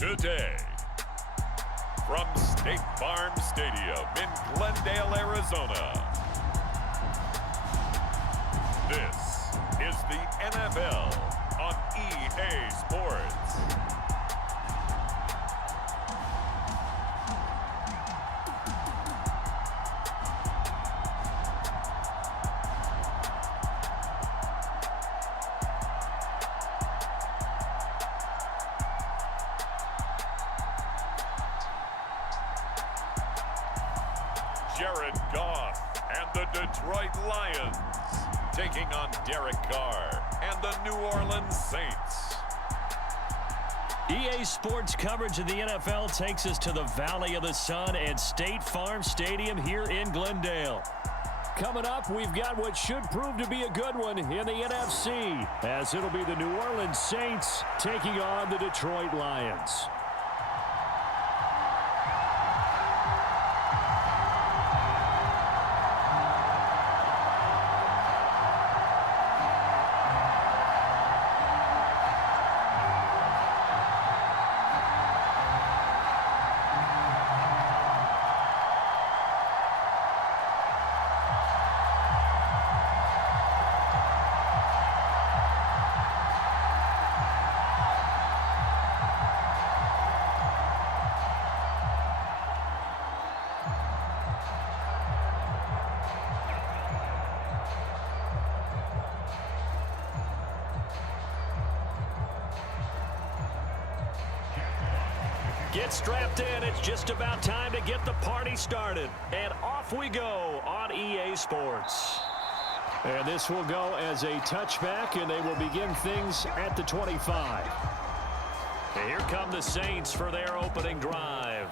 Today, from State Farm Stadium in Glendale, Arizona, this is the NFL on EA Sports. Jared Goff and the Detroit Lions taking on Derek Carr and the New Orleans Saints. EA Sports coverage of the NFL takes us to the Valley of the Sun at State Farm Stadium here in Glendale. Coming up, we've got what should prove to be a good one in the NFC, as it'll be the New Orleans Saints taking on the Detroit Lions. Get strapped in. It's just about time to get the party started. And off we go on EA Sports. And this will go as a touchback, and they will begin things at the 25. And here come the Saints for their opening drive.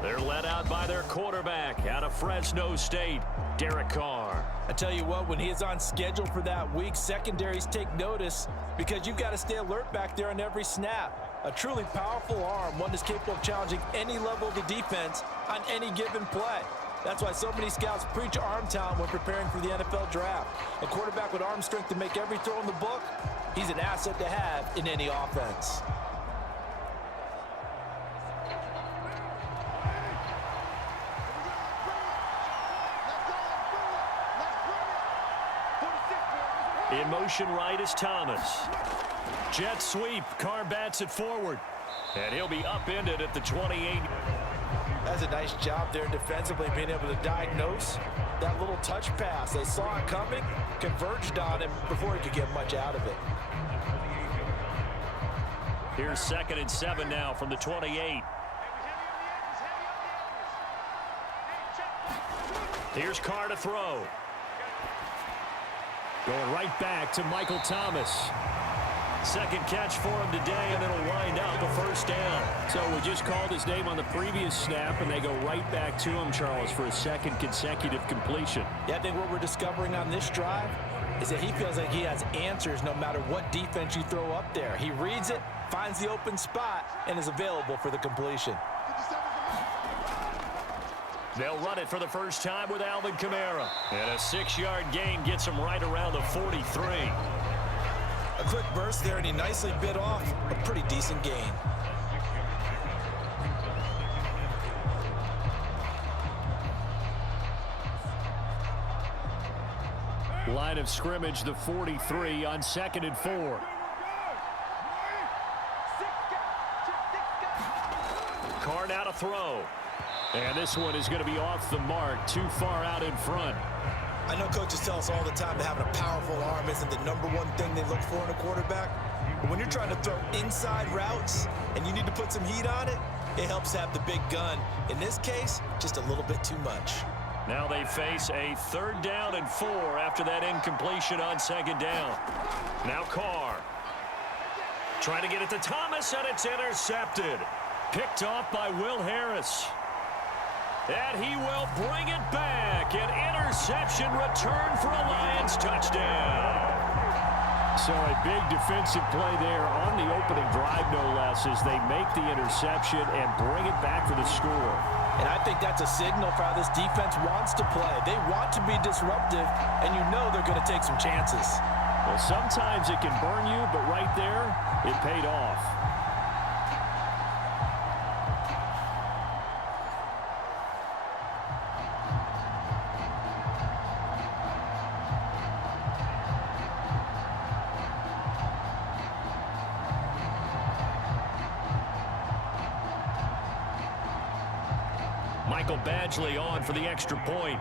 They're led out by their quarterback out of Fresno State, Derek Carr. I tell you what, when he is on schedule for that week, secondaries take notice because you've got to stay alert back there on every snap. A truly powerful arm, one that's capable of challenging any level of the defense on any given play. That's why so many scouts preach arm talent when preparing for the NFL draft. A quarterback with arm strength to make every throw in the book, he's an asset to have in any offense. In motion right is Thomas. Jet sweep. Carr bats it forward. And he'll be upended at the 28. That's a nice job there defensively, being able to diagnose that little touch pass. They saw it coming, converged on him before he could get much out of it. Here's 2nd and 7 now from the 28. Here's Carr to throw. Going right back to Michael Thomas. Second catch for him today, and it'll wind up a first down. So we just called his name on the previous snap, and they go right back to him, Charles, for a second consecutive completion. Yeah, I think what we're discovering on this drive is that he feels like he has answers no matter what defense you throw up there. He reads it, finds the open spot, and is available for the completion. They'll run it for the first time with Alvin Kamara. And a 6-yard gain gets him right around the 43. A quick burst there, and he nicely bit off a pretty decent gain. Line of scrimmage, the 43 on 2nd and 4. Carr now to throw. And this one is going to be off the mark, too far out in front. I know coaches tell us all the time that having a powerful arm isn't the #1 thing they look for in a quarterback. But when you're trying to throw inside routes and you need to put some heat on it, it helps have the big gun. In this case, just a little bit too much. Now they face a 3rd down and 4 after that incompletion on 2nd down. Now Carr. Trying to get it to Thomas, and it's intercepted. Picked off by Will Harris. And he will bring it back. An interception return for a Lions touchdown. So a big defensive play there on the opening drive, no less, as they make the interception and bring it back for the score. And I think that's a signal for how this defense wants to play. They want to be disruptive, and you know they're going to take some chances. Well, sometimes it can burn you, but right there, it paid off. Michael Badgley on for the extra point.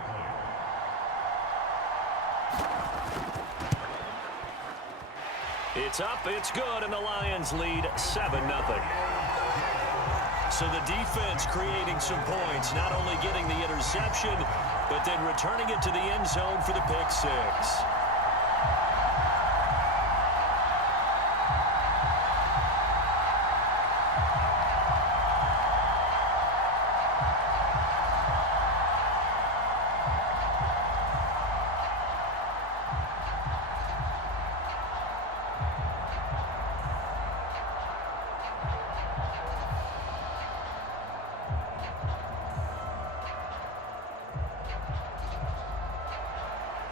It's up, it's good, and the Lions lead 7-0. So the defense creating some points, not only getting the interception, but then returning it to the end zone for the pick six.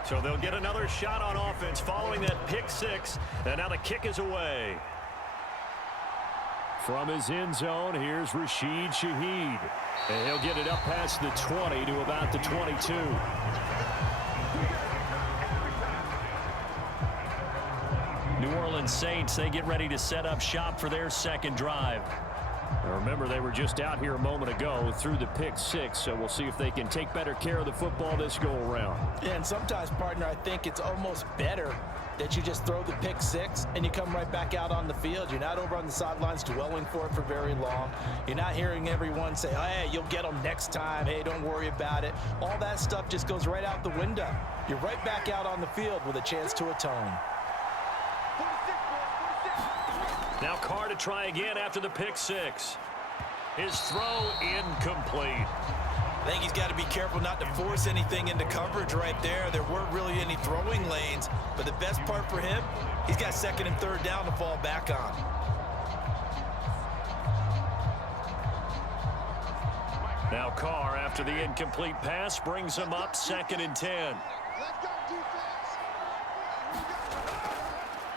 So they'll get another shot on offense following that pick six. And now the kick is away. From his end zone, here's Rashid Shaheed. And he'll get it up past the 20 to about the 22. New Orleans Saints, they get ready to set up shop for their second drive. Now remember, they were just out here a moment ago through the pick six, so we'll see if they can take better care of the football this go-around. Yeah, and sometimes, partner, I think it's almost better that you just throw the pick six and you come right back out on the field. You're not over on the sidelines dwelling for it for very long. You're not hearing everyone say, oh, hey, you'll get them next time. Hey, don't worry about it. All that stuff just goes right out the window. You're right back out on the field with a chance to atone. Now Carr to try again after the pick six. His throw incomplete. I think he's got to be careful not to force anything into coverage right there. There weren't really any throwing lanes, but the best part for him, he's got second and third down to fall back on. Now Carr, after the incomplete pass, brings him up 2nd and 10.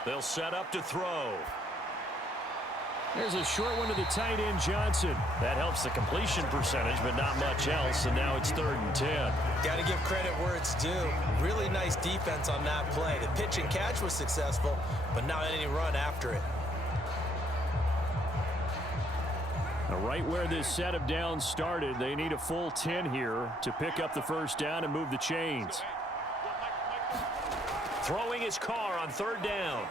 They'll set up to throw. There's a short one to the tight end, Johnson. That helps the completion percentage, but not much else, and now it's 3rd and 10. Got to give credit where it's due. Really nice defense on that play. The pitch and catch was successful, but not any run after it. Now, right where this set of downs started, they need a full 10 here to pick up the first down and move the chains. Throwing his Carr on 3rd down.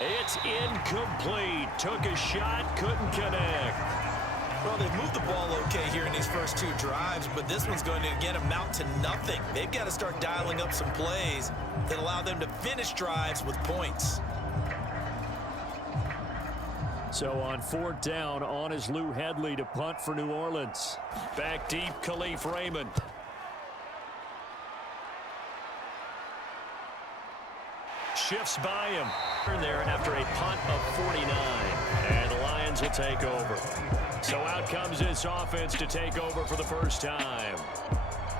It's incomplete. Took a shot, couldn't connect. Well, they've moved the ball okay here in these first two drives, but this one's going to, again, amount to nothing. They've got to start dialing up some plays that allow them to finish drives with points. So on 4th down, on is Lou Hedley to punt for New Orleans. Back deep, Khalif Raymond. Shifts by him. There after a punt of 49. And the Lions will take over. So out comes this offense to take over for the first time.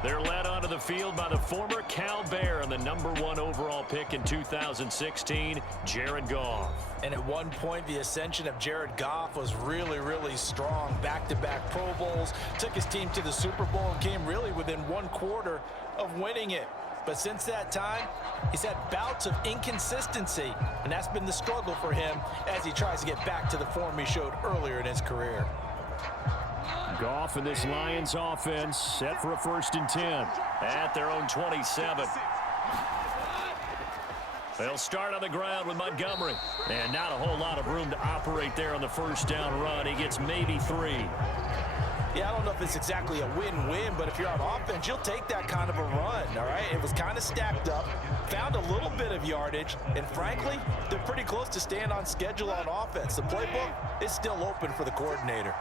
They're led onto the field by the former Cal Bear and the #1 overall pick in 2016, Jared Goff. And at one point, the ascension of Jared Goff was really, really strong. Back-to-back Pro Bowls, took his team to the Super Bowl and came really within 1 quarter of winning it. But since that time, he's had bouts of inconsistency, and that's been the struggle for him as he tries to get back to the form he showed earlier in his career. Goff and this Lions offense set for a 1st and 10 at their own 27. They'll start on the ground with Montgomery. And not a whole lot of room to operate there on the first down run. He gets maybe 3. Yeah, I don't know if it's exactly a win-win, but if you're on offense, you'll take that kind of a run, all right? It was kind of stacked up, found a little bit of yardage, and frankly, they're pretty close to staying on schedule on offense. The playbook is still open for the coordinator.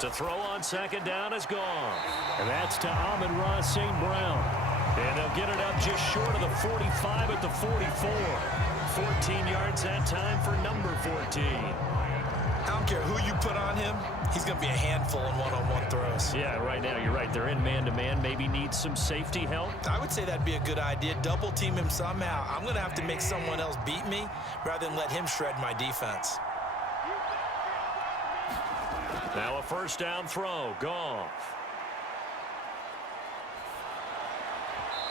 To throw on 2nd down is gone. And that's to Amon-Ra St. Brown. And they'll get it up just short of the 45 at the 44. 14 yards that time for number 14. I don't care who you put on him, he's going to be a handful in one-on-one throws. Yeah, right now you're right. They're in man-to-man. Maybe needs some safety help. I would say that'd be a good idea. Double team him somehow. I'm going to have to make someone else beat me rather than let him shred my defense. Now a 1st down throw. Goff.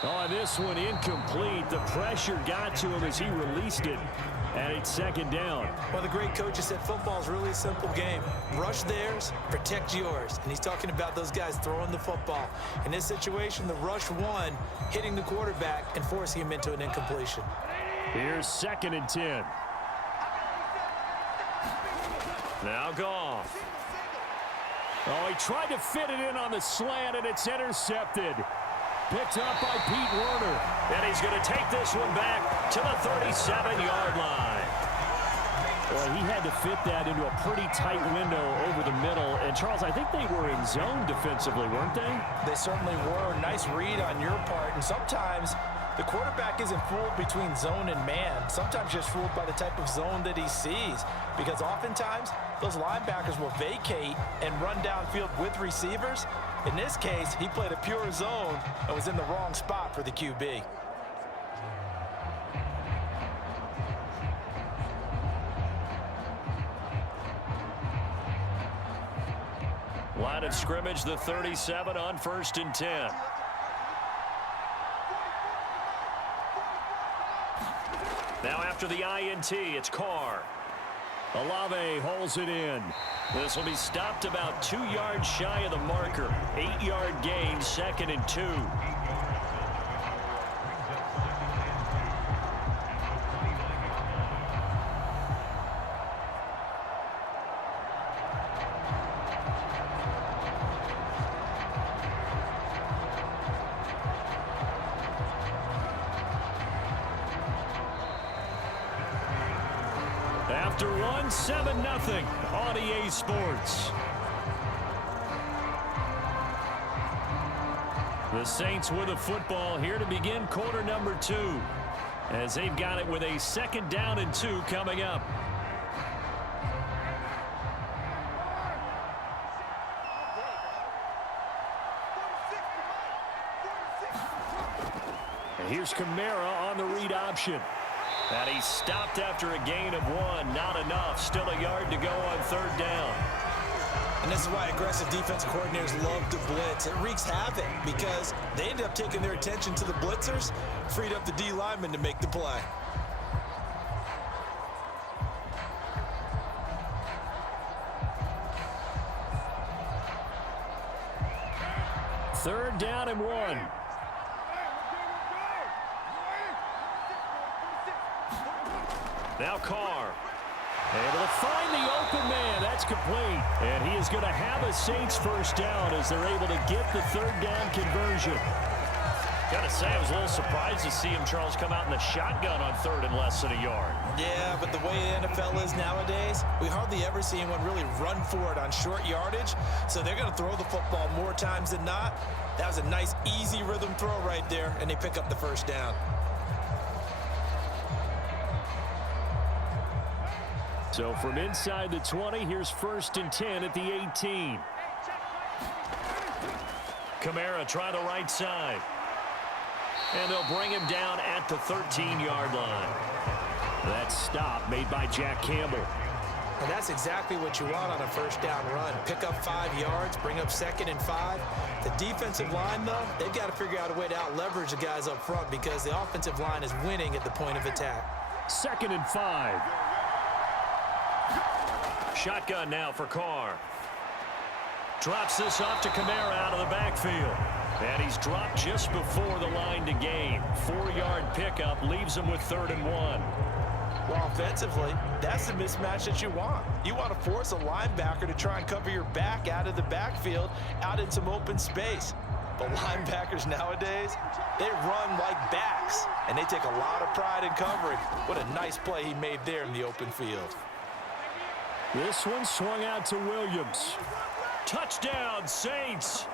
Oh, this one incomplete. The pressure got to him as he released it. And it's second down. Well, the great coach said football is really a simple game. Rush theirs, protect yours. And he's talking about those guys throwing the football. In this situation, the rush one, hitting the quarterback and forcing him into an incompletion. Here's 2nd and 10. Now Goff. Oh, he tried to fit it in on the slant, and it's intercepted. Picked up by Pete Werner. And he's going to take this one back to the 37-yard line. Well, he had to fit that into a pretty tight window over the middle. And, Charles, I think they were in zone defensively, weren't they? They certainly were. Nice read on your part. And sometimes the quarterback isn't fooled between zone and man. Sometimes just fooled by the type of zone that he sees. Because oftentimes, those linebackers will vacate and run downfield with receivers. In this case, he played a pure zone and was in the wrong spot for the QB. Line of scrimmage, the 37 on 1st and 10. Now after the INT, it's Carr. Olave holds it in. This will be stopped about 2 yards shy of the marker. 8-yard gain, 2nd and 2. After one, 7-0 on EA Sports. The Saints with the football here to begin quarter number 2, as they've got it with a 2nd down and 2 coming up. And here's Kamara on the read option. And he stopped after a gain of 1. Not enough. Still a yard to go on 3rd down. And this is why aggressive defensive coordinators love to blitz. It wreaks havoc because they end up taking their attention to the blitzers, freed up the D lineman to make the play. Third down and 1. Now Carr, able to find the open man. That's complete. And he is going to have a Saints first down as they're able to get the 3rd down conversion. Got to say, I was a little surprised to see him, Charles, come out in the shotgun on 3rd and less than a yard. Yeah, but the way the NFL is nowadays, we hardly ever see anyone really run for it on short yardage. So they're going to throw the football more times than not. That was a nice, easy rhythm throw right there, and they pick up the first down. So from inside the 20, here's 1st and 10 at the 18. Kamara trying the right side. And they'll bring him down at the 13-yard line. That stop made by Jack Campbell. And that's exactly what you want on a first down run. Pick up 5 yards, bring up 2nd and 5. The defensive line, though, they've got to figure out a way to out-leverage the guys up front because the offensive line is winning at the point of attack. 2nd and 5. Shotgun now for Carr. Drops this off to Kamara out of the backfield. And he's dropped just before the line to gain. 4-yard pickup leaves him with 3rd and 1. Well, offensively, that's the mismatch that you want. You want to force a linebacker to try and cover your back out of the backfield, out in some open space. But linebackers nowadays, they run like backs, and they take a lot of pride in covering. What a nice play he made there in the open field. This one swung out to Williams. Touchdown, Saints.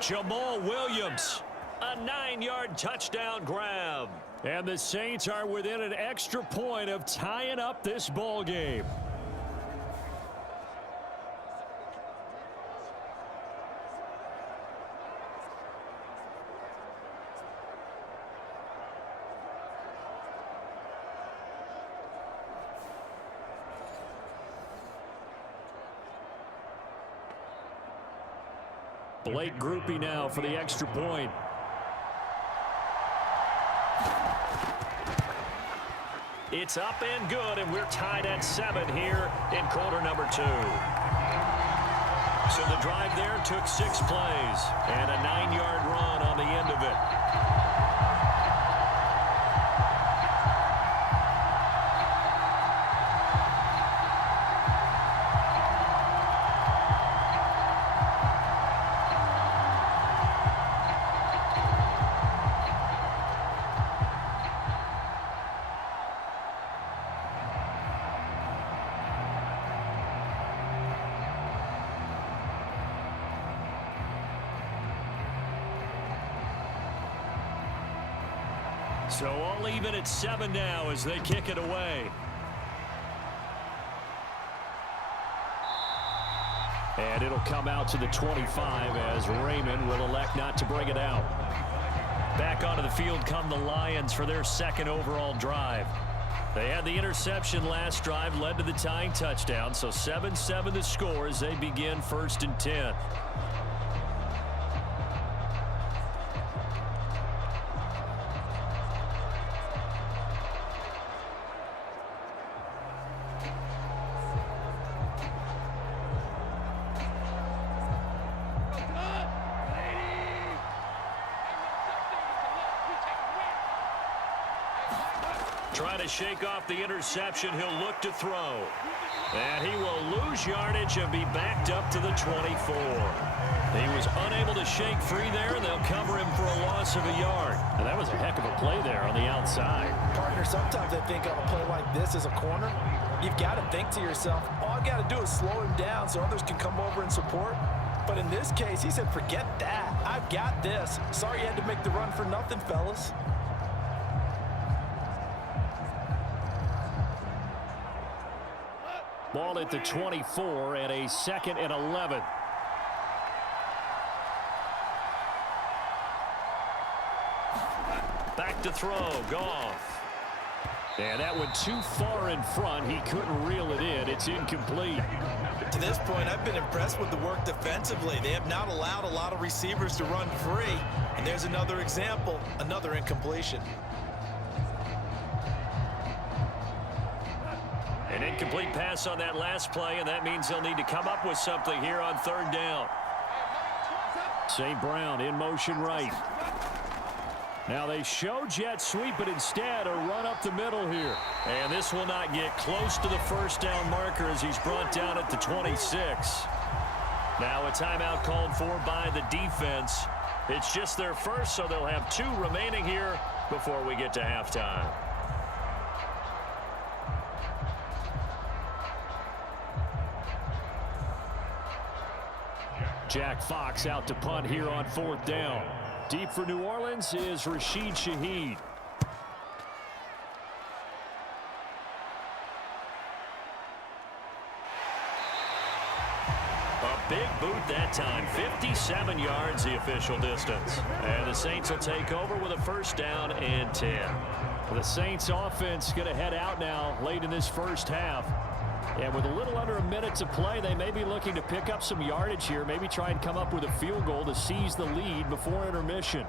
Jamal Williams, a 9-yard touchdown grab. And the Saints are within an extra point of tying up this ball game. Blake Groupie now for the extra point. It's up and good, and we're tied at 7 here in quarter number 2. So the drive there took 6 plays and a 9-yard run on the end of it. So all even at 7 now as they kick it away. And it'll come out to the 25 as Raymond will elect not to bring it out. Back onto the field come the Lions for their second overall drive. They had the interception last drive, led to the tying touchdown. So 7-7 the score as they begin 1st and 10. Trying to shake off the interception. He'll look to throw. And he will lose yardage and be backed up to the 24. He was unable to shake free there, and they'll cover him for a loss of a yard. And that was a heck of a play there on the outside. Partner, sometimes I think on a play like this as a corner, you've got to think to yourself, all I got to do is slow him down so others can come over and support. But in this case, he said, forget that. I've got this. Sorry you had to make the run for nothing, fellas. Ball at the 24 and a 2nd and 11. Back to throw, Goff. And that went too far in front. He couldn't reel it in. It's incomplete. To this point, I've been impressed with the work defensively. They have not allowed a lot of receivers to run free. And there's another example, another incompletion. An incomplete pass on that last play, and that means they'll need to come up with something here on 3rd down. St. Brown in motion right. Now they show jet sweep, but instead a run up the middle here. And this will not get close to the 1st down marker as he's brought down at the 26. Now a timeout called for by the defense. It's just their first, so they'll have 2 remaining here before we get to halftime. Jack Fox out to punt here on 4th down. Deep for New Orleans is Rashid Shaheed. A big boot that time. 57 yards the official distance. And the Saints will take over with a 1st down and 10. The Saints offense going to head out now late in this first half. And with a little under a minute to play, they may be looking to pick up some yardage here, maybe try and come up with a field goal to seize the lead before intermission.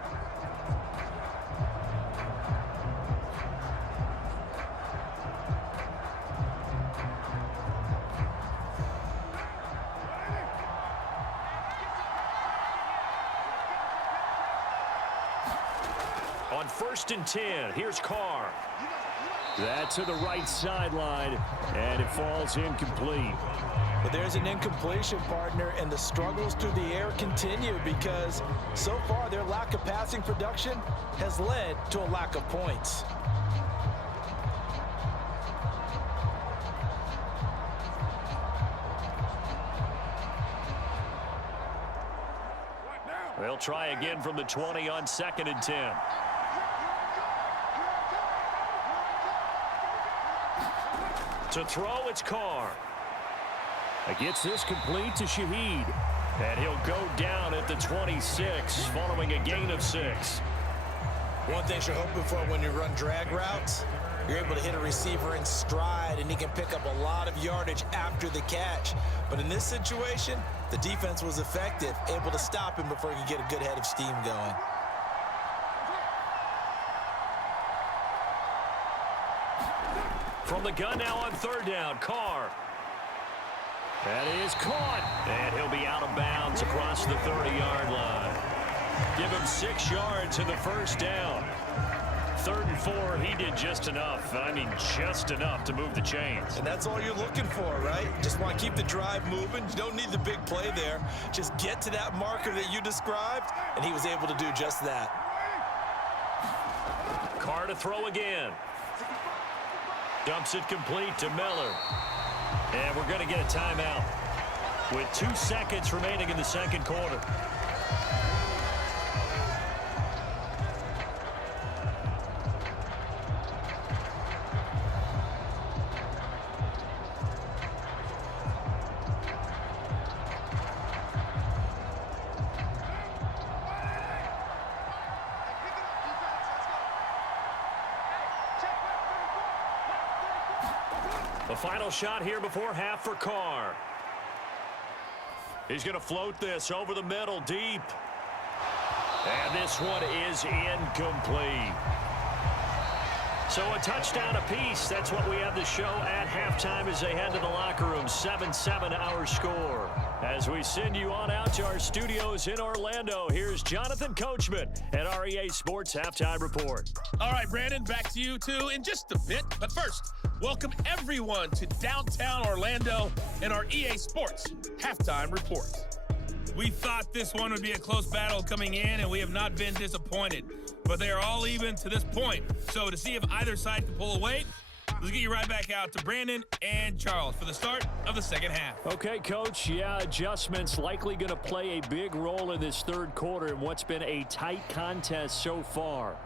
On 1st and 10, here's Carr. That's to the right sideline, and it falls incomplete. But there's an incompletion, partner, and the struggles through the air continue because so far their lack of passing production has led to a lack of points. They'll try again from the 20 on 2nd and 10. To throw, it's Carr. Gets this complete to Shaheed. And he'll go down at the 26 following a gain of 6. One thing you're hoping for when you run drag routes, you're able to hit a receiver in stride and he can pick up a lot of yardage after the catch. But in this situation, the defense was effective, able to stop him before he could get a good head of steam going. From the gun now on third down, Carr. That is caught, and he'll be out of bounds across the 30-yard line. Give him 6 yards in the first down. 3rd and 4, he did just enough, and I mean just enough to move the chains. And that's all you're looking for, right? Just want to keep the drive moving. You don't need the big play there. Just get to that marker that you described, and he was able to do just that. Carr to throw again. Dumps it complete to Miller. And we're going to get a timeout with 2 seconds remaining in the second quarter. The final shot here before half for Carr. He's going to float this over the middle deep. And this one is incomplete. So a touchdown apiece. That's what we have to show at halftime as they head to the locker room. 7-7 our score. As we send you on out to our studios in Orlando, here's Jonathan Coachman at our EA Sports Halftime Report. All right, Brandon, back to you two in just a bit. But first, welcome everyone to downtown Orlando and our EA Sports Halftime Report. We thought this one would be a close battle coming in, and we have not been disappointed. But they are all even to this point. So to see if either side can pull away, let's get you right back out to Brandon and Charles for the start of the second half. Okay, Coach. Yeah, adjustments likely going to play a big role in this third quarter in what's been a tight contest so far.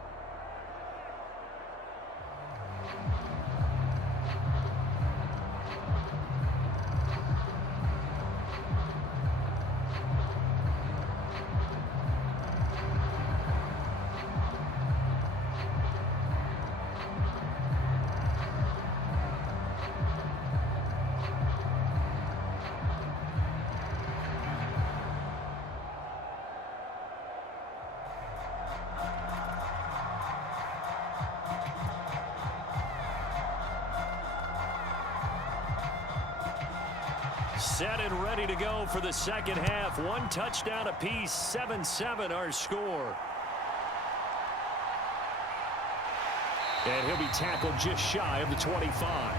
Set and ready to go for the second half. 1 touchdown apiece, 7-7 our score. And he'll be tackled just shy of the 25.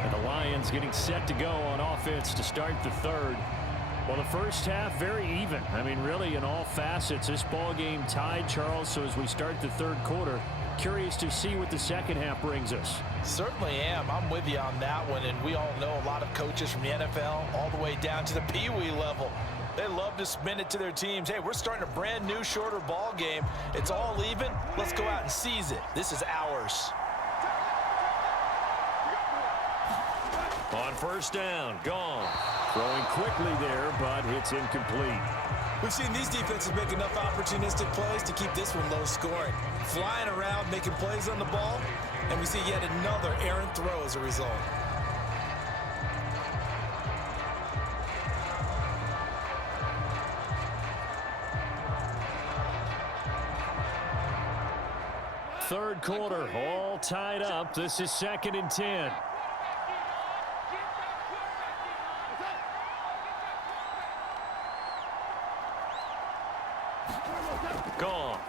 And the Lions getting set to go on offense to start the third. Well, the first half, very even. I mean, really, in all facets, this ball game tied, Charles. So as we start the third quarter, curious to see what the second half brings us. Certainly am. I'm with you on that one. And we all know a lot of coaches from the NFL all the way down to the Pee-wee level. They love to spin it to their teams. Hey, we're starting a brand new, shorter ball game. It's all even. Let's go out and seize it. This is ours. On first down, gone. Throwing quickly there, but it's incomplete. We've seen these defenses make enough opportunistic plays to keep this one low scoring. Flying around, making plays on the ball, and we see yet another errant throw as a result. Third quarter, all tied up. This is 2nd and 10. Gone.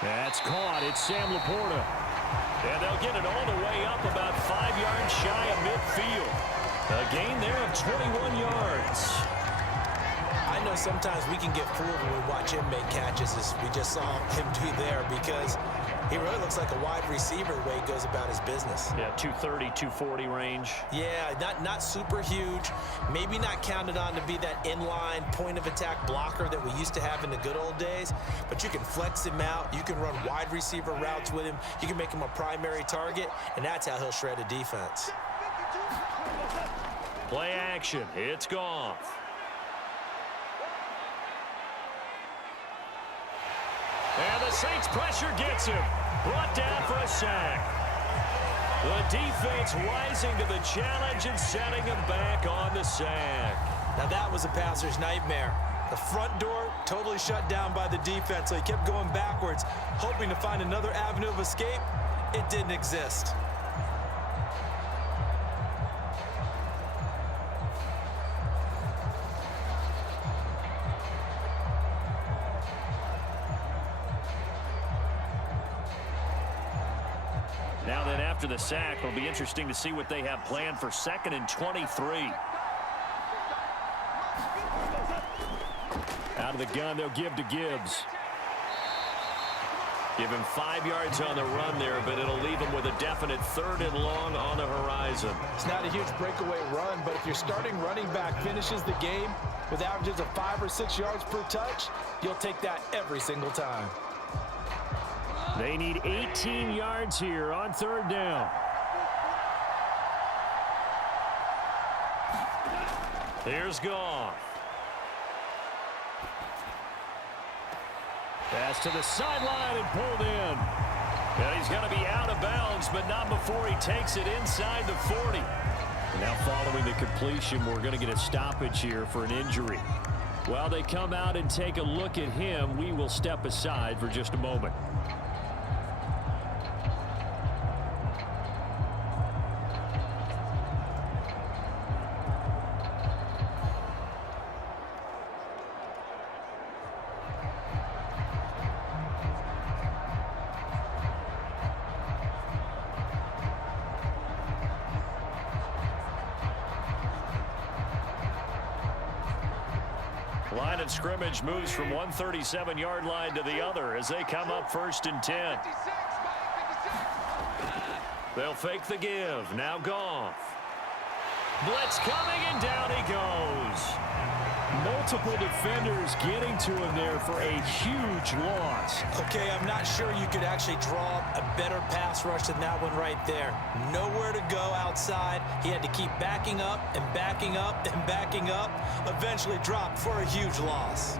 That's caught. It's Sam Laporta. And they'll get it all the way up about 5 yards shy of midfield. A gain there of 21 yards. I know sometimes we can get fooled when we watch him make catches as we just saw him do there because he really looks like a wide receiver the way he goes about his business. Yeah, 230, 240 range. Yeah, not super huge. Maybe not counted on to be that inline point-of-attack blocker that we used to have in the good old days. But you can flex him out. You can run wide receiver routes with him. You can make him a primary target, and that's how he'll shred a defense. Play action. It's gone. And the Saints pressure gets him. Brought down for a sack. The defense rising to the challenge and setting him back on the sack. Now that was a passer's nightmare. The front door totally shut down by the defense, so he kept going backwards, hoping to find another avenue of escape. It didn't exist. Now then, after the sack, it'll be interesting to see what they have planned for 2nd and 23. Out of the gun, they'll give to Gibbs. Give him 5 yards on the run there, but it'll leave him with a definite 3rd and long on the horizon. It's not a huge breakaway run, but if your starting running back finishes the game with averages of 5 or 6 yards per touch, you'll take that every single time. They need 18 yards here on 3rd down. Here's Goff. Pass to the sideline and pulled in. And he's going to be out of bounds, but not before he takes it inside the 40. Now following the completion, we're going to get a stoppage here for an injury. While they come out and take a look at him, we will step aside for just a moment. Line of scrimmage moves from 137-yard line to the other as they come up 1st and 10. They'll fake the give. Now Goff. Blitz coming, and down he goes. Multiple defenders getting to him there for a huge loss. Okay, I'm not sure you could actually draw a better pass rush than that one right there. Nowhere to go outside. He had to keep backing up and backing up and backing up. Eventually dropped for a huge loss.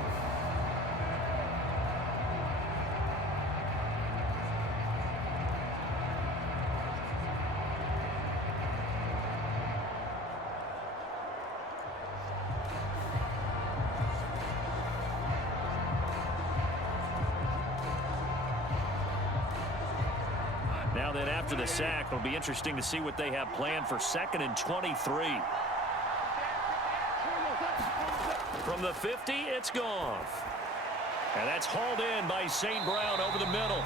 Now then, after the sack, it'll be interesting to see what they have planned for 2nd and 23. From the 50, it's Goff. And that's hauled in by St. Brown over the middle.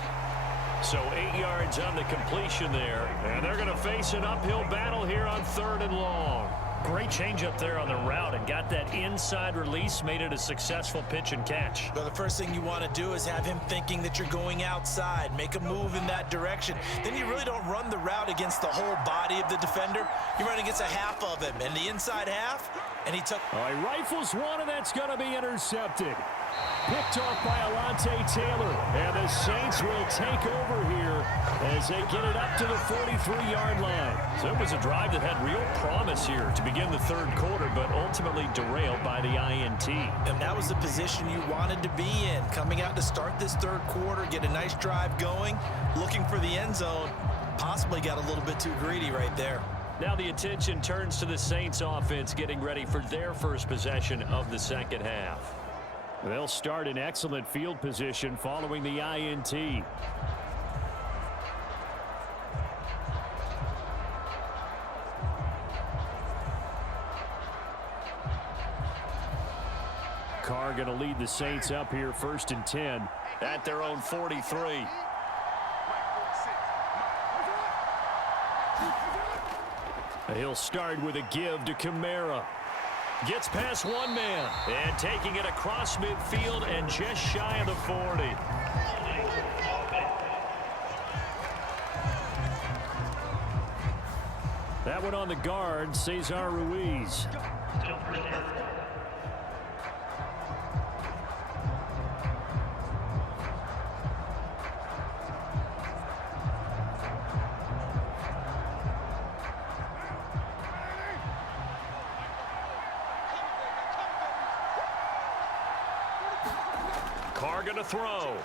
So 8 yards on the completion there. And they're going to face an uphill battle here on 3rd and long. Great change up there on the route and got that inside release, made it a successful pitch and catch. Well, the first thing you want to do is have him thinking that you're going outside, make a move in that direction. Then you really don't run the route against the whole body of the defender. You run against a half of him, and the inside half, and he took... All right, rifles one, and that's going to be intercepted. Picked off by Alontae Taylor, and the Saints will take over here as they get it up to the 43-yard line. So it was a drive that had real promise here to begin the 3rd quarter, but ultimately derailed by the INT. And that was the position you wanted to be in, coming out to start this 3rd quarter, get a nice drive going, looking for the end zone. Possibly got a little bit too greedy right there. Now the attention turns to the Saints offense getting ready for their first possession of the 2nd half. They'll start in excellent field position following the INT. Carr going to lead the Saints up here 1st and 10 at their own 43. He'll start with a give to Kamara. Gets past one man and taking it across midfield and just shy of the 40. That one on the guard, Cesar Ruiz. Carr going to throw.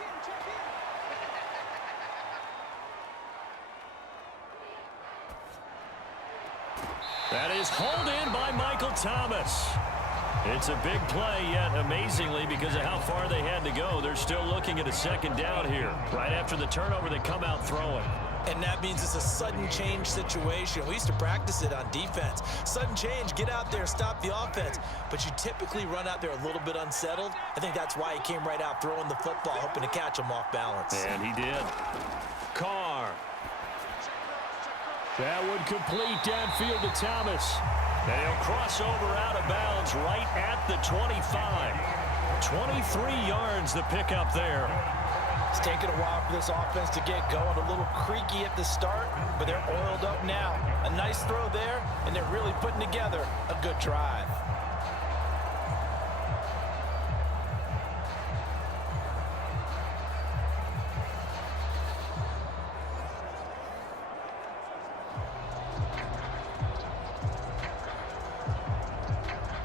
That is hauled in by Michael Thomas. It's a big play, yet amazingly, because of how far they had to go, they're still looking at a second down here. Right after the turnover, they come out throwing. And that means it's a sudden change situation. We used to practice it on defense. Sudden change, get out there, stop the offense. But you typically run out there a little bit unsettled. I think that's why he came right out throwing the football, hoping to catch him off balance. And he did. Carr. That would complete downfield to Thomas. And he'll cross over out of bounds right at the 25. 23 yards the pickup there. It's taken a while for this offense to get going. A little creaky at the start, but they're oiled up now. A nice throw there, and they're really putting together a good drive.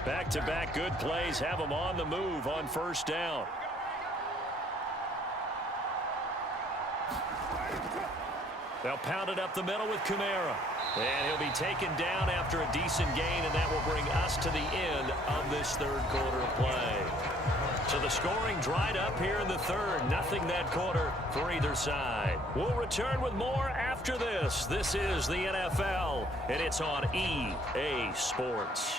Back-to-back good plays have them on the move on first down. They'll pound it up the middle with Kamara. And he'll be taken down after a decent gain, and that will bring us to the end of this third quarter of play. So the scoring dried up here in the third. Nothing that quarter for either side. We'll return with more after this. This is the NFL, and it's on EA Sports.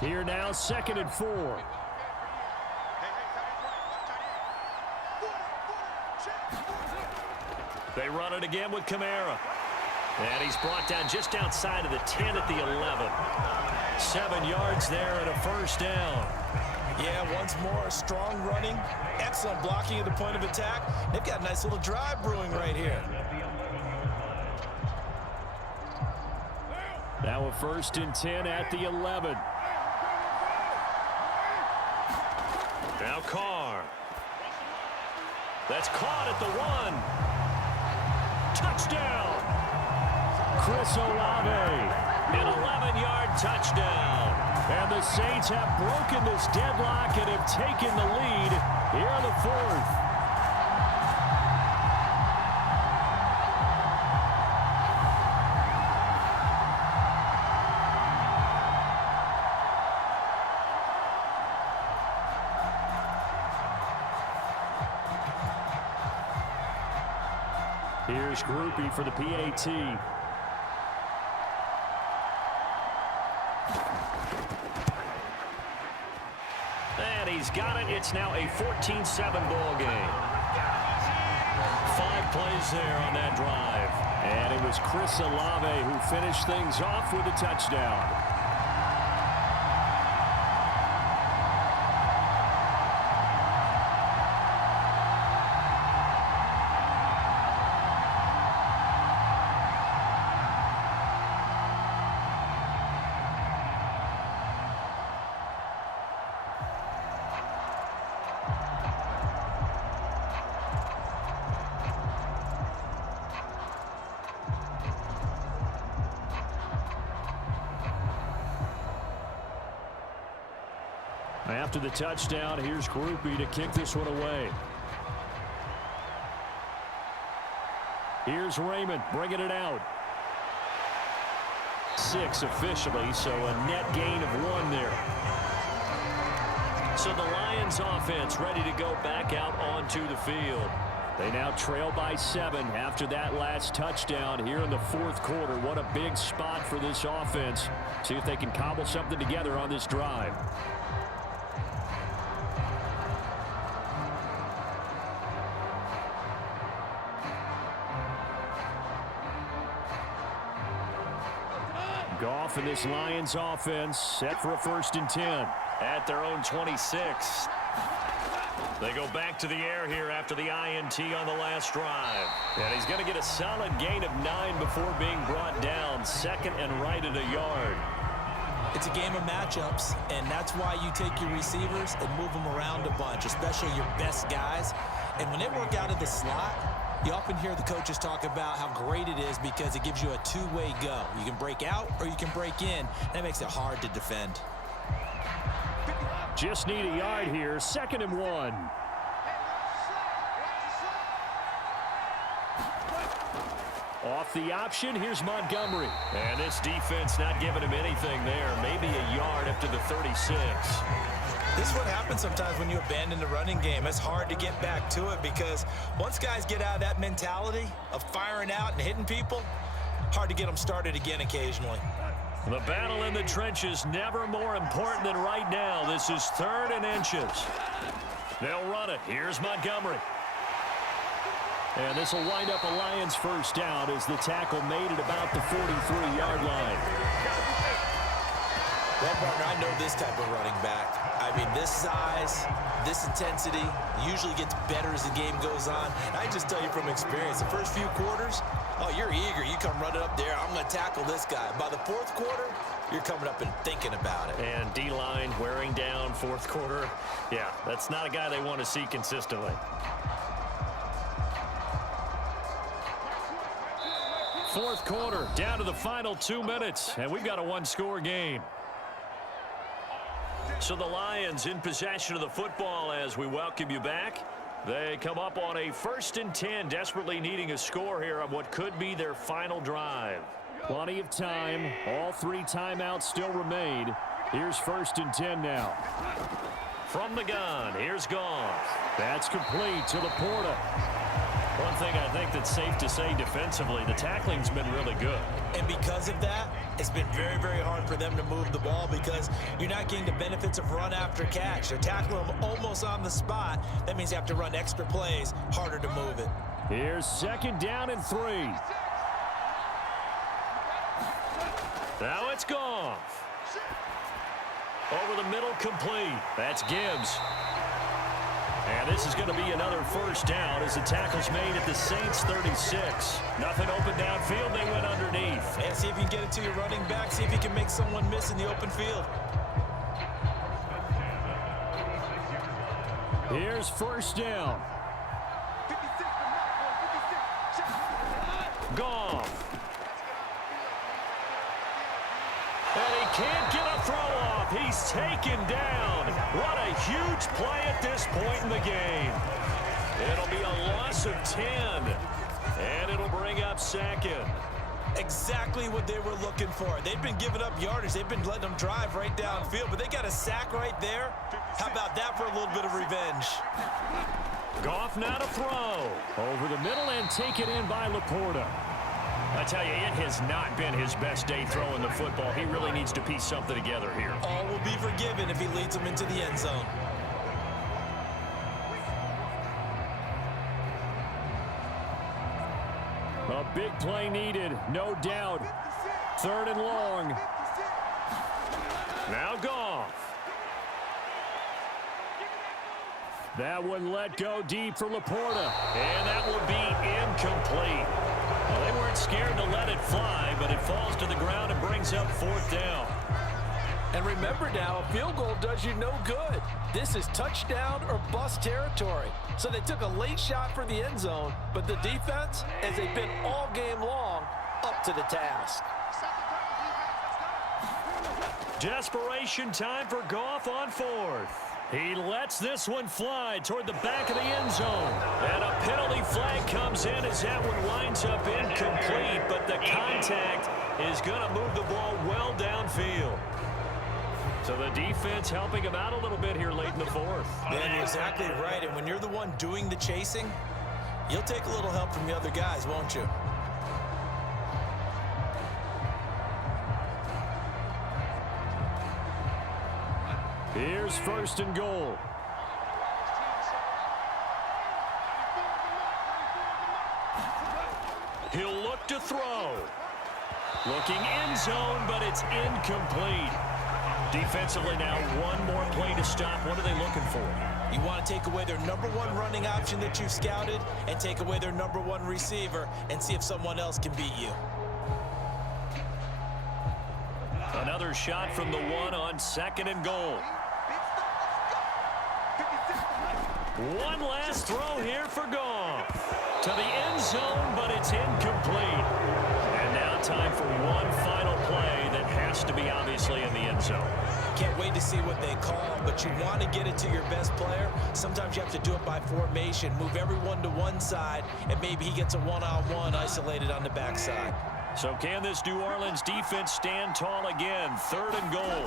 Here now, 2nd and 4. They run it again with Kamara. And he's brought down just outside of the 10 at the 11. 7 yards there and a first down. Yeah, once more, strong running, excellent blocking at the point of attack. They've got a nice little drive brewing right here. Now a 1st and 10 at the 11. Now Carr. That's caught at the 1. Touchdown. Chris Olave. An 11-yard touchdown. And the Saints have broken this deadlock and have taken the lead here in the 4th. Here's Groupie for the PAT. And he's got it. It's now a 14-7 ball game. 5 plays there on that drive. And it was Chris Olave who finished things off with a touchdown. After the touchdown, here's Groupie to kick this one away. Here's Raymond bringing it out. 6 officially, so a net gain of 1 there. So the Lions offense ready to go back out onto the field. They now trail by 7 after that last touchdown here in the 4th quarter. What a big spot for this offense. See if they can cobble something together on this drive. Goff and this Lions offense set for a 1st and 10 at their own 26. They go back to the air here after the INT on the last drive. And he's going to get a solid gain of 9 before being brought down. 2nd and right at a yard. It's a game of matchups, and that's why you take your receivers and move them around a bunch, especially your best guys. And when they work out of the slot, you often hear the coaches talk about how great it is because it gives you a two-way go. You can break out or you can break in. That makes it hard to defend. Just need a yard here. 2nd and 1. Off the option, here's Montgomery. And this defense not giving him anything there. Maybe a yard up to the 36. This is what happens sometimes when you abandon the running game. It's hard to get back to it because once guys get out of that mentality of firing out and hitting people, hard to get them started again occasionally. The battle in the trenches never more important than right now. This is 3rd and inches. They'll run it. Here's Montgomery. And this will wind up a Lions first down as the tackle made at about the 43-yard line. Well, partner, I know this type of running back. I mean, this size, this intensity usually gets better as the game goes on. I just tell you from experience, the first few quarters, oh, you're eager. You come running up there, I'm going to tackle this guy. By the 4th quarter, you're coming up and thinking about it. And D-line wearing down 4th quarter. Yeah, that's not a guy they want to see consistently. 4th quarter, down to the final 2 minutes, and we've got a 1-score game. So the Lions in possession of the football as we welcome you back. They come up on a 1st and 10, desperately needing a score here on what could be their final drive. Plenty of time. All 3 timeouts still remain. Here's 1st and 10 now. From the gun, here's Goff. That's complete to Laporta. One thing I think that's safe to say defensively, the tackling's been really good. And because of that, it's been very, very hard for them to move the ball because you're not getting the benefits of run after catch. They're tackling them almost on the spot. That means you have to run extra plays, harder to move it. Here's 2nd down and 3. Now it's Goff. Over the middle, complete. That's Gibbs. And this is going to be another 1st down as the tackle's made at the Saints 36. Nothing open downfield. They went underneath. And see if you can get it to your running back. See if you can make someone miss in the open field. Here's 1st down. Goff. And he can't get a throw off. He's taken down. What a huge play at this point in the game. It'll be a loss of 10. And it'll bring up 2nd. Exactly what they were looking for. They've been giving up yardage. They've been letting them drive right downfield, but they got a sack right there. How about that for a little bit of revenge? Goff now to throw. Over the middle and taken in by Laporta. I tell you, it has not been his best day throwing the football. He really needs to piece something together here. All will be forgiven if he leads them into the end zone. A big play needed, no doubt. 3rd and long. Now Goff. That one let go deep for Laporta. And that will be incomplete. Well, they weren't scared to let it fly, but it falls to the ground and brings up 4th down. And remember now, a field goal does you no good. This is touchdown or bust territory. So they took a late shot for the end zone, but the defense, as they've been all game long, up to the task. Desperation time for Goff on 4th. He lets this one fly toward the back of the end zone. And a penalty flag comes in as that one winds up incomplete, but the contact is going to move the ball well downfield. So the defense helping him out a little bit here late in the 4th. Man, you're exactly right. And when you're the one doing the chasing, you'll take a little help from the other guys, won't you? Here's 1st and goal. He'll look to throw. Looking end zone, but it's incomplete. Defensively now, one more play to stop. What are they looking for? You want to take away their #1 running option that you've scouted and take away their #1 receiver and see if someone else can beat you. Another shot from the 1 on 2nd and goal. One last throw here for Goff. To the end zone, but it's incomplete. And now time for one final play that has to be obviously in the end zone. can't wait to see what they call, but you want to get it to your best player. Sometimes you have to do it by formation, move everyone to one side, and maybe he gets a one-on-one isolated on the backside. So can this New Orleans defense stand tall again? 3rd and goal.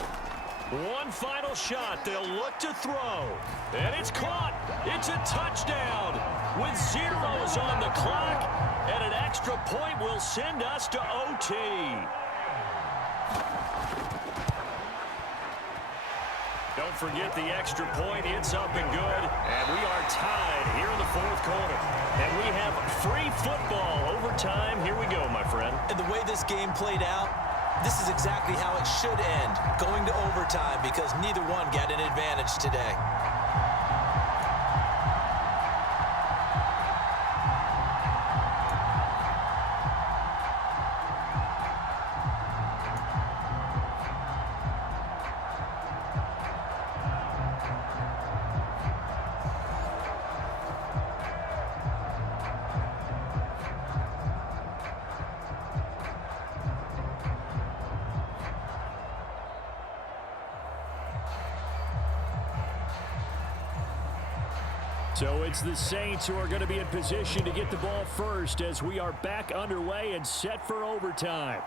One final shot. They'll look to throw. And it's caught. It's a touchdown with zeros on the clock. And an extra point will send us to OT. Don't forget the extra point. It's up and good. And we are tied here in the 4th quarter. And we have free football overtime. Here we go, my friend. And the way this game played out, this is exactly how it should end, going to overtime, because neither one got an advantage today. So it's the Saints who are going to be in position to get the ball first as we are back underway and set for overtime.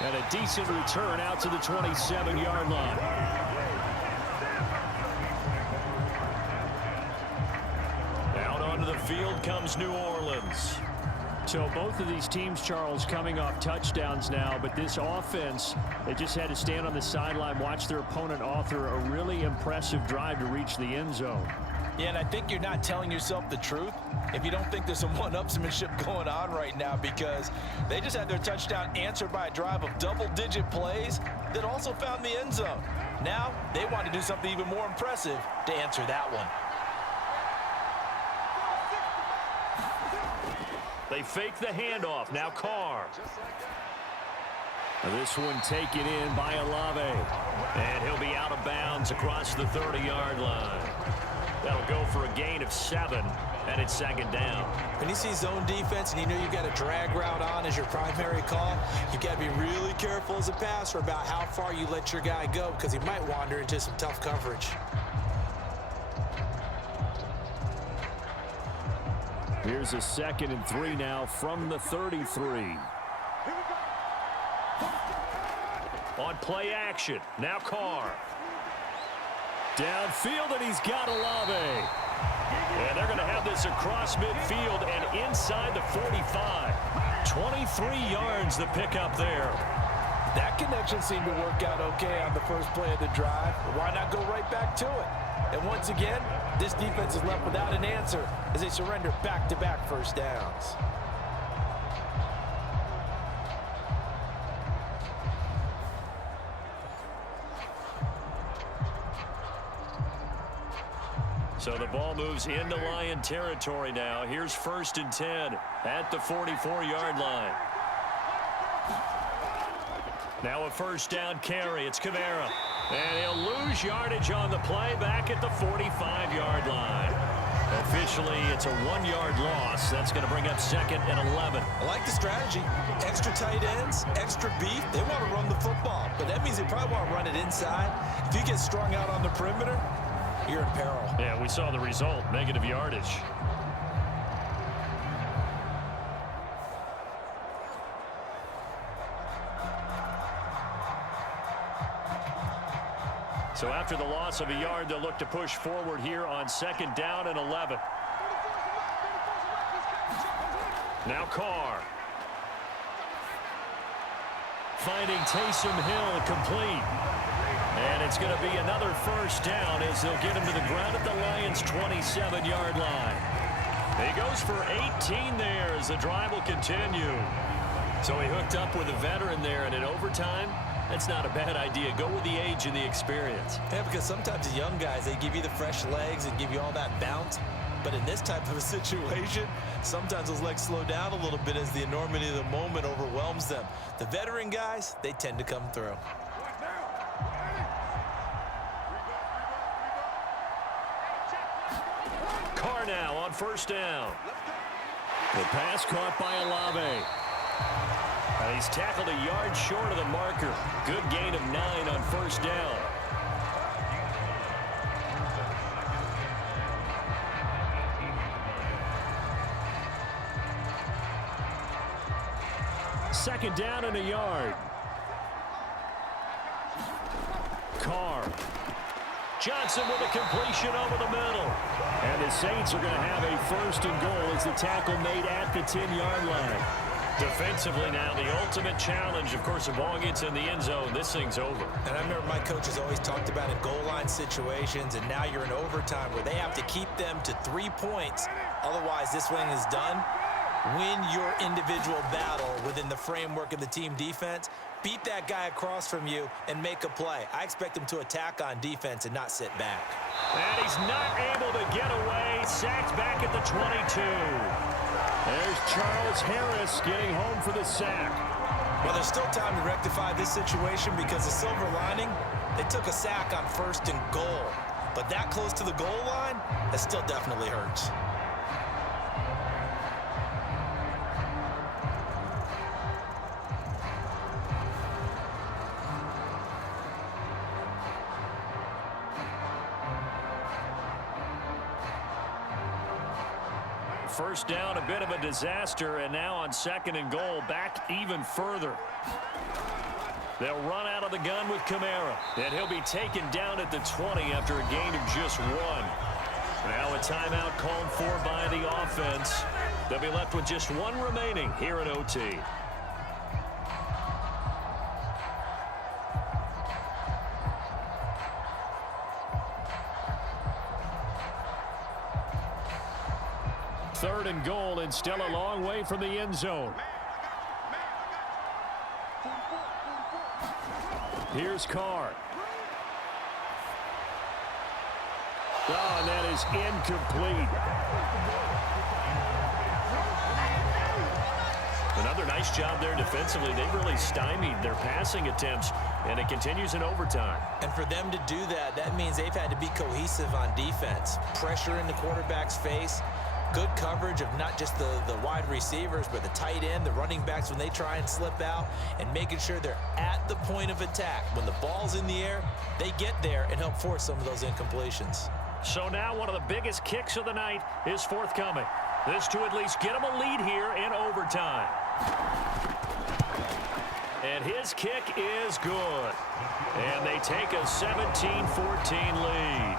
And a decent return out to the 27-yard line. Out onto the field comes New Orleans. So both of these teams, Charles, coming off touchdowns now, but this offense, they just had to stand on the sideline, watch their opponent author a really impressive drive to reach the end zone. Yeah, and I think you're not telling yourself the truth if you don't think there's some one-upsmanship going on right now, because they just had their touchdown answered by a drive of double-digit plays that also found the end zone. Now they want to do something even more impressive to answer that one. They fake the handoff. Now Carr. This one taken in by Olave. And he'll be out of bounds across the 30-yard line. That'll go for a gain of 7, and it's 2nd down. When you see zone defense and you know you've got a drag route on as your primary call, you've got to be really careful as a passer about how far you let your guy go, because he might wander into some tough coverage. Here's a 2nd and 3 now from the 33. On play action. Now Carr. Downfield, and he's got Olave. And they're going to have this across midfield and inside the 45. 23 yards the pickup there. That connection seemed to work out okay on the first play of the drive. Why not go right back to it? And once again, this defense is left without an answer as they surrender back-to-back first downs. So the ball moves into Lion territory now. Here's 1st and 10 at the 44-yard line. Now a 1st down carry. It's Kamara. And he'll lose yardage on the play back at the 45-yard line. Officially, it's a 1-yard loss. That's going to bring up 2nd and 11. I like the strategy. Extra tight ends, extra beef. They want to run the football, but that means they probably want to run it inside. If you get strung out on the perimeter, you're in peril. Yeah, we saw the result, negative yardage. So after the loss of a yard, they'll look to push forward here on 2nd down and 11. Now Carr. Finding Taysom Hill complete. And it's going to be another 1st down as they'll get him to the ground at the Lions' 27-yard line. He goes for 18 there as the drive will continue. So he hooked up with a veteran there, and in overtime, that's not a bad idea. Go with the age and the experience. Yeah, because sometimes the young guys, they give you the fresh legs and give you all that bounce. But in this type of a situation, sometimes those legs slow down a little bit as the enormity of the moment overwhelms them. The veteran guys, they tend to come through. Carr now on 1st down. The pass caught by Olave. He's tackled a yard short of the marker. Good gain of 9 on first down. Second down and a yard. Carr. Johnson with a completion over the middle. And the Saints are going to have a first and goal as the tackle made at the 10-yard line. Defensively now, the ultimate challenge. Of course, the ball gets in the end zone. This thing's over. And I remember my coaches always talked about in goal line situations, and now you're in overtime where they have to keep them to 3 points. Otherwise, this thing is done. Win your individual battle within the framework of the team defense. Beat that guy across from you and make a play. I expect him to attack on defense and not sit back. And he's not able to get away. Sacked back at the 22. There's Charles Harris getting home for the sack. Well, there's still time to rectify this situation because the silver lining, they took a sack on first and goal. But that close to the goal line, that still definitely hurts. First down, a bit of a disaster, and now on second and goal, back even further. They'll run out of the gun with Kamara, and he'll be taken down at the 20 after a gain of just 1. Now a timeout called for by the offense. They'll be left with just 1 remaining here at OT. Third and goal, and still a long way from the end zone. Here's Carr. Oh, and that is incomplete. Another nice job there defensively. They really stymied their passing attempts, and it continues in overtime. And for them to do that, that means they've had to be cohesive on defense. Pressure in the quarterback's face. Good coverage of not just the wide receivers, but the tight end, the running backs when they try and slip out, and making sure they're at the point of attack. When the ball's in the air, they get there and help force some of those incompletions. So now one of the biggest kicks of the night is forthcoming. This to at least get them a lead here in overtime. And his kick is good. And they take a 17-14 lead.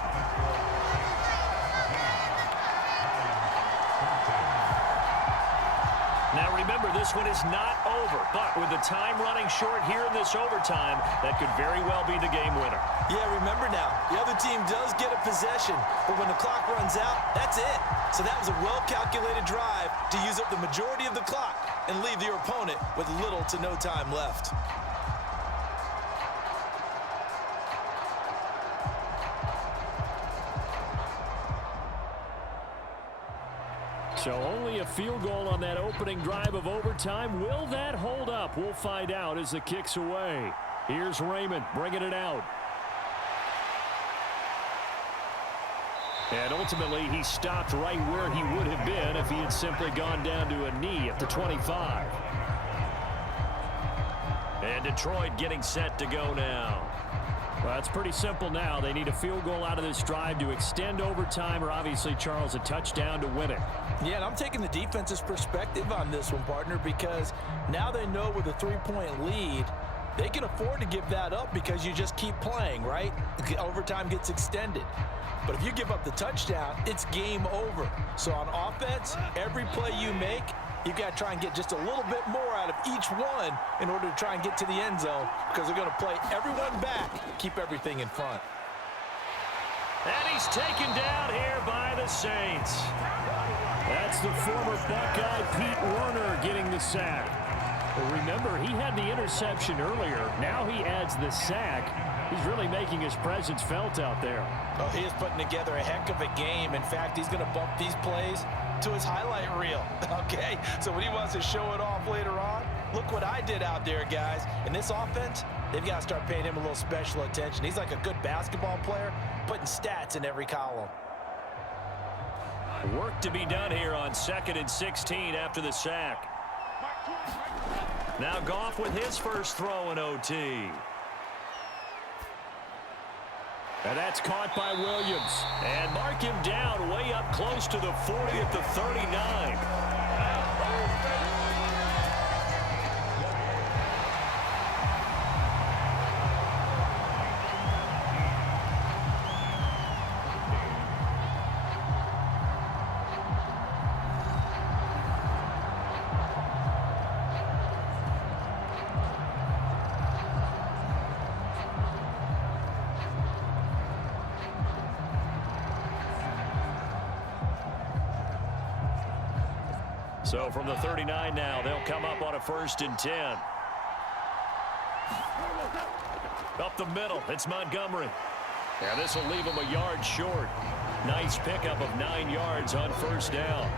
Now remember, this one is not over, but with the time running short here in this overtime, that could very well be the game winner. Yeah, remember now, the other team does get a possession, but when the clock runs out, that's it. So that was a well-calculated drive to use up the majority of the clock and leave your opponent with little to no time left. So only a field goal on that opening drive of overtime. Will that hold up? We'll find out as the kick's away. Here's Raymond bringing it out. And ultimately, he stopped right where he would have been if he had simply gone down to a knee at the 25. And Detroit getting set to go now. Well, it's pretty simple now. They need a field goal out of this drive to extend overtime, or obviously, Charles, a touchdown to win it. Yeah, and I'm taking the defense's perspective on this one, partner, because now they know with a 3-point lead, they can afford to give that up because you just keep playing, right? Overtime gets extended. But if you give up the touchdown, it's game over. So on offense, every play you make, you've got to try and get just a little bit more out of each one in order to try and get to the end zone, because they're going to play everyone back, keep everything in front. And he's taken down here by the Saints. That's the former Buckeye Pete Werner getting the sack. Well, remember, he had the interception earlier. Now he adds the sack. He's really making his presence felt out there. Oh, he is putting together a heck of a game. In fact, he's going to bump these plays to his highlight reel, okay? So when he wants to show it off later on, look what I did out there, guys. In this offense, they've got to start paying him a little special attention. He's like a good basketball player, putting stats in every column. Work to be done here on 2nd and 16 after the sack. Now Goff with his first throw in OT. And that's caught by Williams. And mark him down way up close to the 40 at the 39. So from the 39 now, they'll come up on a 1st and 10. Up the middle, it's Montgomery. And this will leave him a yard short. Nice pickup of 9 yards on 1st down.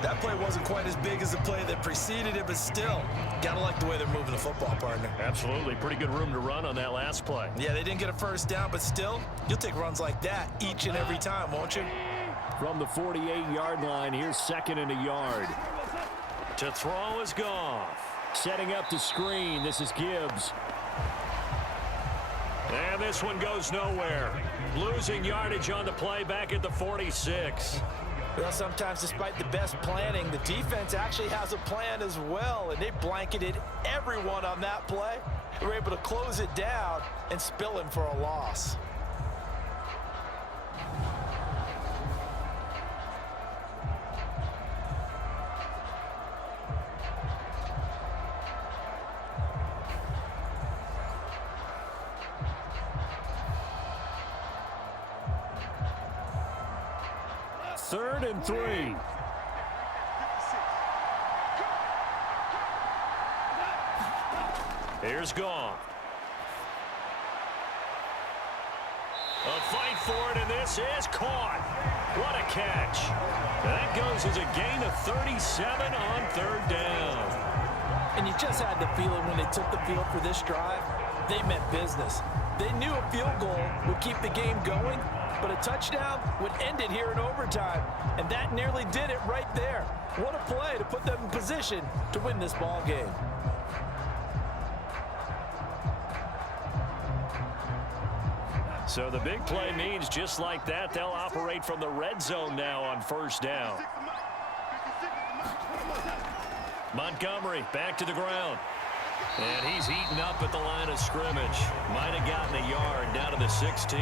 That play wasn't quite as big as the play that preceded it, but still, gotta like the way they're moving the football, partner. Absolutely. Pretty good room to run on that last play. Yeah, they didn't get a 1st down, but still, you'll take runs like that each and every time, won't you? From the 48-yard line, here's 2nd and a yard. To throw is Goff. Setting up the screen, this is Gibbs. And this one goes nowhere. Losing yardage on the play back at the 46. Well, sometimes despite the best planning, the defense actually has a plan as well, and they blanketed everyone on that play. They were able to close it down and spill him for a loss. Third and 3. Here's Goff. A fight for it, and this is caught. What a catch. That goes as a gain of 37 on 3rd down. And you just had the feeling when they took the field for this drive, they meant business. They knew a field goal would keep the game going, but a touchdown would end it here in overtime, and that nearly did it right there. What a play to put them in position to win this ball game. So the big play means just like that, they'll operate from the red zone now on 1st down. Montgomery back to the ground. And he's eaten up at the line of scrimmage. Might have gotten a yard down to the 16.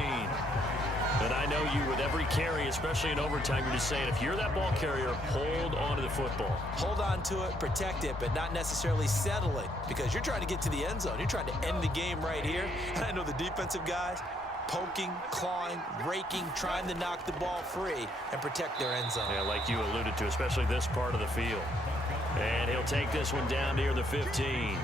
And I know you, with every carry, especially in overtime, you're just saying, if you're that ball carrier, hold on to the football. Hold on to it, protect it, but not necessarily settle it, because you're trying to get to the end zone. You're trying to end the game right here. And I know the defensive guys poking, clawing, raking, trying to knock the ball free and protect their end zone. Yeah, like you alluded to, especially this part of the field. And he'll take this one down near the 15.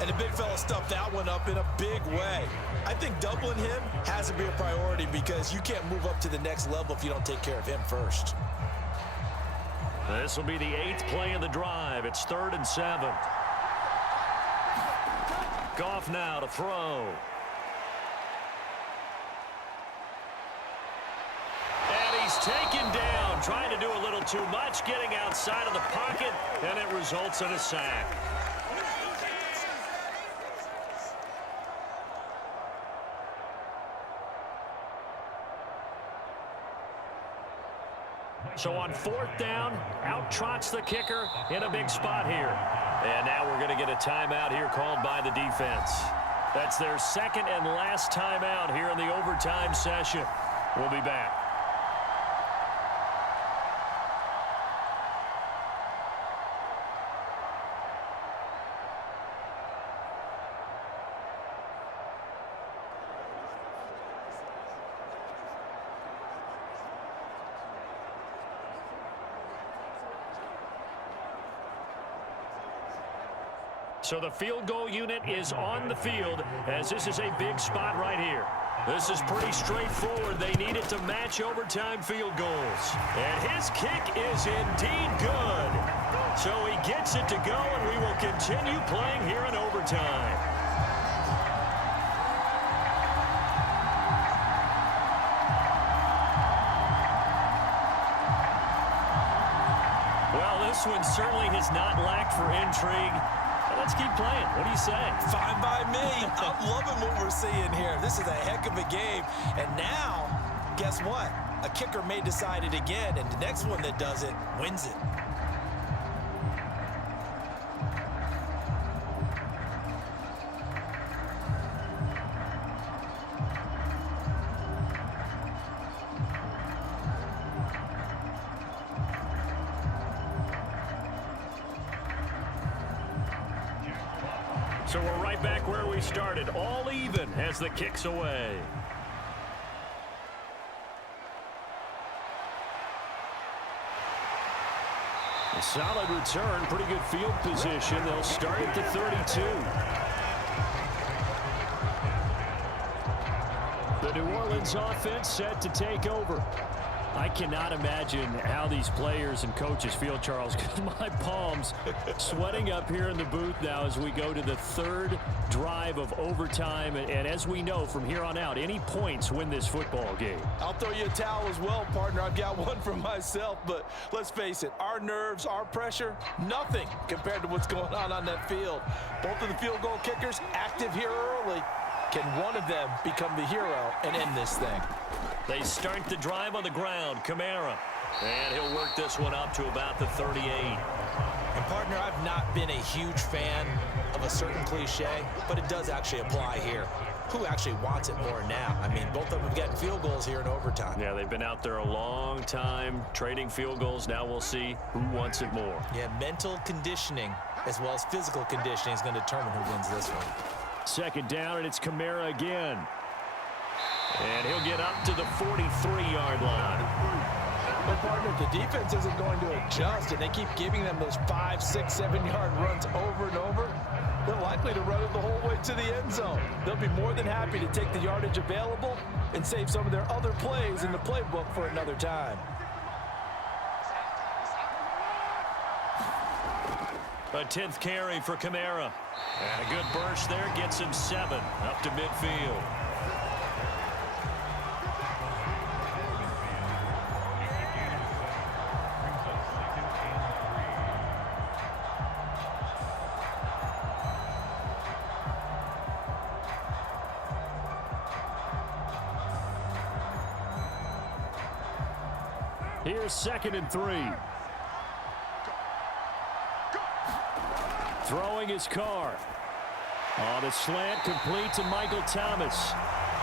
And the big fella stuffed that one up in a big way. I think doubling him has to be a priority, because you can't move up to the next level if you don't take care of him first. This will be the 8th play of the drive. It's 3rd and 7. Goff now to throw. And he's taken down, trying to do a little too much, getting outside of the pocket, and it results in a sack. So on 4th down, out trots the kicker in a big spot here. And now we're going to get a timeout here called by the defense. That's their 2nd and last timeout here in the overtime session. We'll be back. So the field goal unit is on the field, as this is a big spot right here. This is pretty straightforward. They need it to match overtime field goals. And his kick is indeed good. So he gets it to go, and we will continue playing here in overtime. Well, this one certainly has not lacked for intrigue. let's keep playing. What do you say? Fine by me. I'm loving what we're seeing here. This is a heck of a game. And now, guess what? A kicker may decide it again, and the next one that does it wins it. So we're right back where we started, all even as the kick's away. A solid return, pretty good field position. They'll start at the 32. The New Orleans offense set to take over. I cannot imagine how these players and coaches feel, Charles, because my palms sweating up here in the booth now as we go to the third drive of overtime. And as we know, from here on out, any points win this football game. I'll throw you a towel as well, partner. I've got one for myself, but let's face it, our nerves, our pressure, nothing compared to what's going on that field. Both of the field goal kickers active here early. Can one of them become the hero and end this thing? They start the drive on the ground. Kamara. And he'll work this one up to about the 38. And, partner, I've not been a huge fan of a certain cliche, but it does actually apply here. Who actually wants it more now? I mean, both of them have gotten field goals here in overtime. Yeah, they've been out there a long time trading field goals. Now we'll see who wants it more. Yeah, mental conditioning as well as physical conditioning is going to determine who wins this one. Second down, and it's Kamara again. And he'll get up to the 43-yard line. But, partner, if the defense isn't going to adjust and they keep giving them those 5, 6, 7-yard runs over and over, they're likely to run it the whole way to the end zone. They'll be more than happy to take the yardage available and save some of their other plays in the playbook for another time. A 10th carry for Kamara. And a good burst there gets him 7 up to midfield. Here's 2nd and 3. Throwing his car. On a slant, complete to Michael Thomas.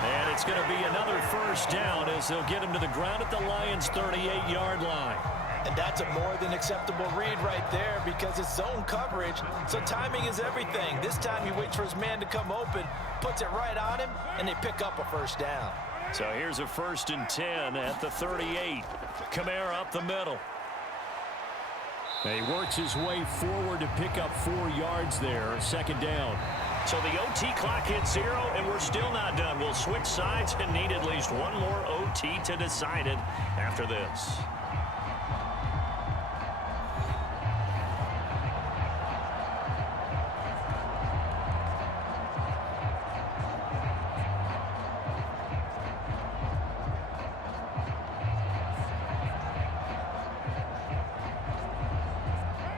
And it's going to be another first down as they'll get him to the ground at the Lions' 38-yard line. And that's a more than acceptable read right there because it's zone coverage, so timing is everything. This time he waits for his man to come open, puts it right on him, and they pick up a first down. So here's a 1st and 10 at the 38. Kamara up the middle. He works his way forward to pick up 4 yards there. 2nd down. So the OT clock hits 0, and we're still not done. We'll switch sides and need at least one more OT to decide it after this.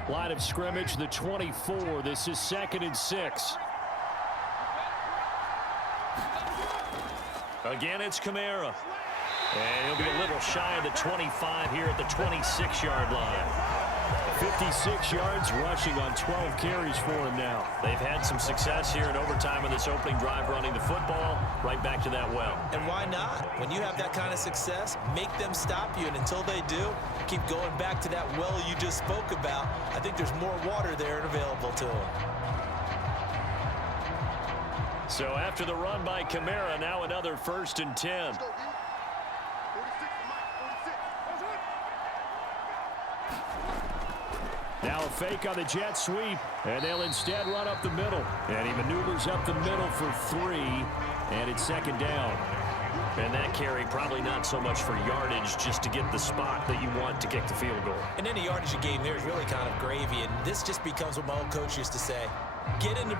Line of scrimmage, the 24. This is 2nd and 6. Again, it's Kamara. And he'll be a little shy of the 25 here at the 26-yard line. 56 yards rushing on 12 carries for him now. They've had some success here in overtime in this opening drive running the football. Right back to that well. And why not? When you have that kind of success, make them stop you. And until they do, keep going back to that well you just spoke about. I think there's more water there and available to them. So after the run by Kamara, now another 1st and 10. Now a fake on the jet sweep, and they'll instead run up the middle. And he maneuvers up the middle for 3, and it's 2nd down. And that carry probably not so much for yardage, just to get the spot that you want to kick the field goal. And any yardage you gain there is really kind of gravy, and this just becomes what my old coach used to say. Get into